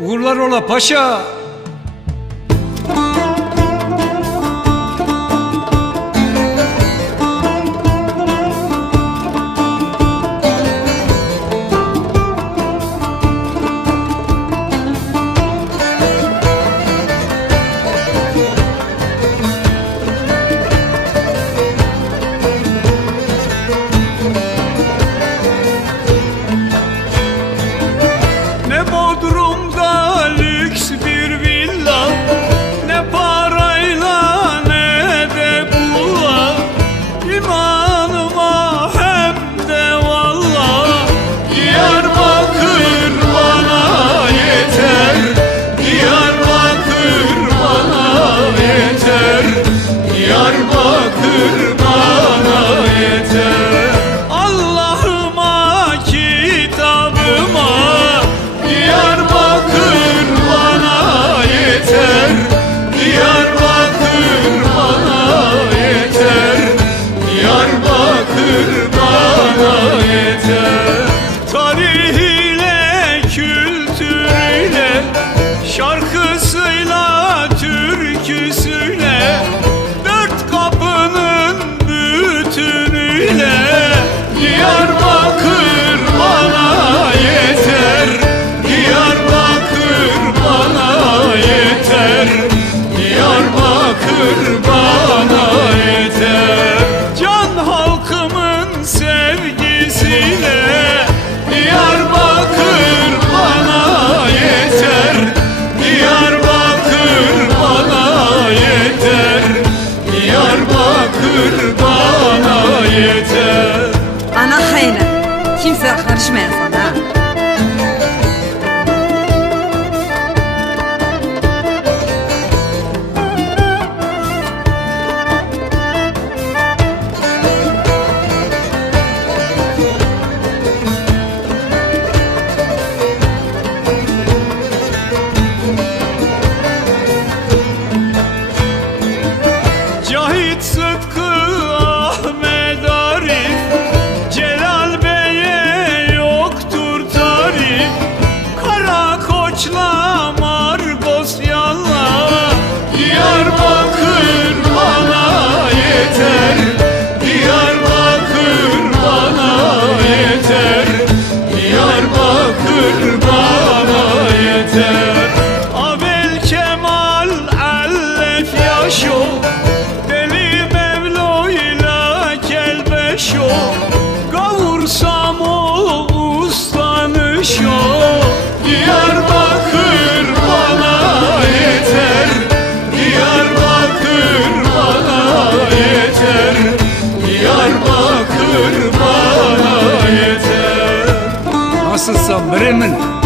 Uğurlar ola paşa. Ne Bodrum'da lüks bir villa, ne parayla ne de pulla. İmanıma hem de valla, Diyarbakır bana yeter, Diyarbakır bana yeter, Diyarbakır bana yeter. Allah'ıma, kitabıma, Diyarbakır bana yeter, Diyarbakır bana yeter, Diyarbakır bana yeter. Tarihiyle, kültürüyle, şarkısıyla, türküsüyle, dört kapının bütünüyle, Diyarbakır bana yeter, Diyarbakır bana yeter, Diyarbakır bana yeter. Can halkımın sevgisiyle, Diyarbakır bana yeter, Diyarbakır bana yeter, Diyarbakır bana yeter. Ana hayna, kimse karışmaya sana. Cahit Sıtkı, Ahmet Arif, Celal Bey'e yoktur tarif. Kara Koç'la Margosyan'la, Diyarbakır bana yeter, Diyarbakır bana yeter, Diyarbakır bana yeter. Abel Kemal Ellef Yaşo, Deli Mevlo'yla Kelbeşo, kavursam o ustanı şo. Diyarbakır bana yeter, Diyarbakır bana yeter, Diyarbakır bana yeter. Nasılsa Bremen.